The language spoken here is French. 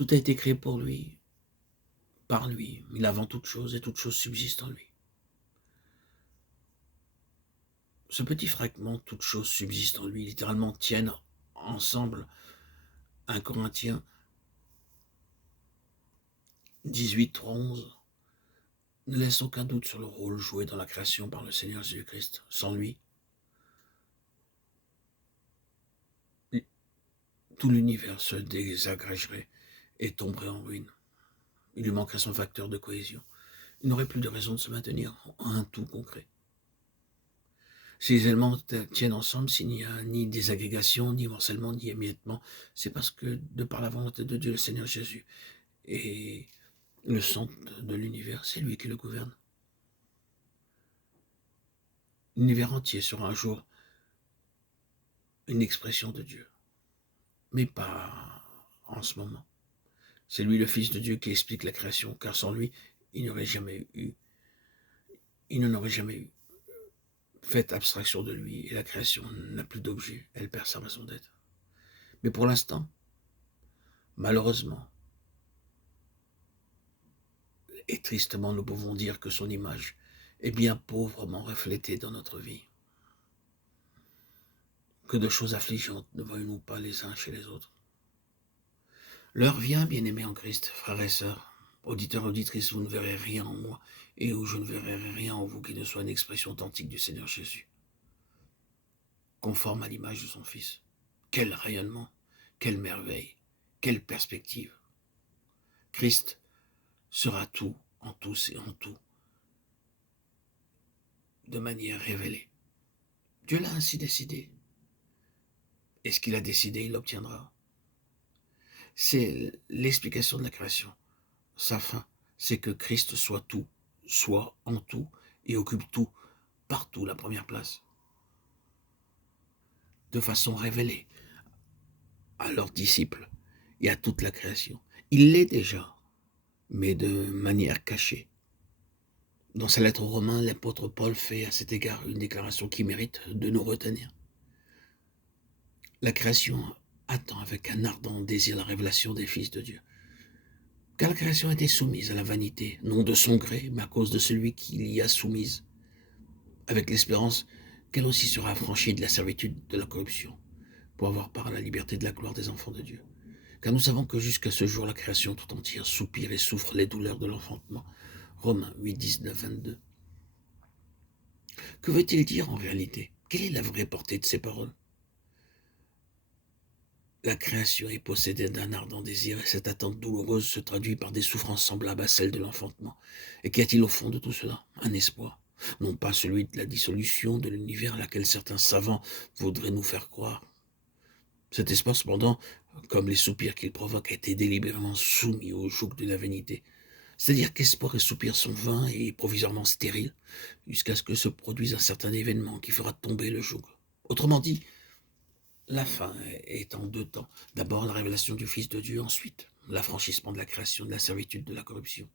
Tout a été créé pour lui, par lui. Il est avant toute chose et toute chose subsiste en lui. Ce petit fragment, toute chose subsiste en lui, littéralement tiennent ensemble 1 Corinthiens 18, 3, 11, ne laisse aucun doute sur le rôle joué dans la création par le Seigneur Jésus-Christ. Sans lui, tout l'univers se désagrégerait et tomberait en ruine. Il lui manquerait son facteur de cohésion. Il n'aurait plus de raison de se maintenir en un tout concret. Si les éléments tiennent ensemble, s'il n'y a ni désagrégation, ni morcellement, ni émiettement, c'est parce que, de par la volonté de Dieu, le Seigneur Jésus, et le centre de l'univers, c'est lui qui le gouverne. L'univers entier sera un jour une expression de Dieu, mais pas en ce moment. C'est lui le Fils de Dieu qui explique la création, car sans lui, il n'en aurait jamais eu. Fait abstraction de lui, et la création n'a plus d'objet, elle perd sa raison d'être. Mais pour l'instant, malheureusement, et tristement, nous pouvons dire que son image est bien pauvrement reflétée dans notre vie. Que de choses affligeantes ne voyons-nous pas les uns chez les autres. L'heure vient, bien-aimés en Christ, frères et sœurs, auditeurs, auditrices, vous ne verrez rien en moi, et où je ne verrai rien en vous qui ne soit une expression authentique du Seigneur Jésus, conforme à l'image de son Fils. Quel rayonnement, quelle merveille, quelle perspective. Christ sera tout, en tous et en tout, de manière révélée. Dieu l'a ainsi décidé. Et ce qu'il a décidé, il l'obtiendra. C'est l'explication de la création. Sa fin, c'est que Christ soit tout, soit en tout, et occupe tout, partout, la première place. De façon révélée à leurs disciples et à toute la création. Il l'est déjà, mais de manière cachée. Dans sa lettre aux Romains, l'apôtre Paul fait à cet égard une déclaration qui mérite de nous retenir. La création attend avec un ardent désir la révélation des fils de Dieu. Car la création a été soumise à la vanité, non de son gré, mais à cause de celui qui l'y a soumise, avec l'espérance qu'elle aussi sera affranchie de la servitude de la corruption, pour avoir part à la liberté de la gloire des enfants de Dieu. Car nous savons que jusqu'à ce jour, la création tout entière soupire et souffre les douleurs de l'enfantement. Romains 8, 19, 22. Que veut-il dire en réalité? Quelle est la vraie portée de ces paroles? La création est possédée d'un ardent désir et cette attente douloureuse se traduit par des souffrances semblables à celles de l'enfantement. Et qu'y a-t-il au fond de tout cela? Un espoir. Non pas celui de la dissolution de l'univers à laquelle certains savants voudraient nous faire croire. Cet espoir, cependant, comme les soupirs qu'il provoque, a été délibérément soumis au joug de la vanité. C'est-à-dire qu'espoir et soupir sont vains et provisoirement stériles, jusqu'à ce que se produise un certain événement qui fera tomber le joug. Autrement dit, la fin est en deux temps. D'abord la révélation du Fils de Dieu, ensuite l'affranchissement de la création de la servitude de la corruption.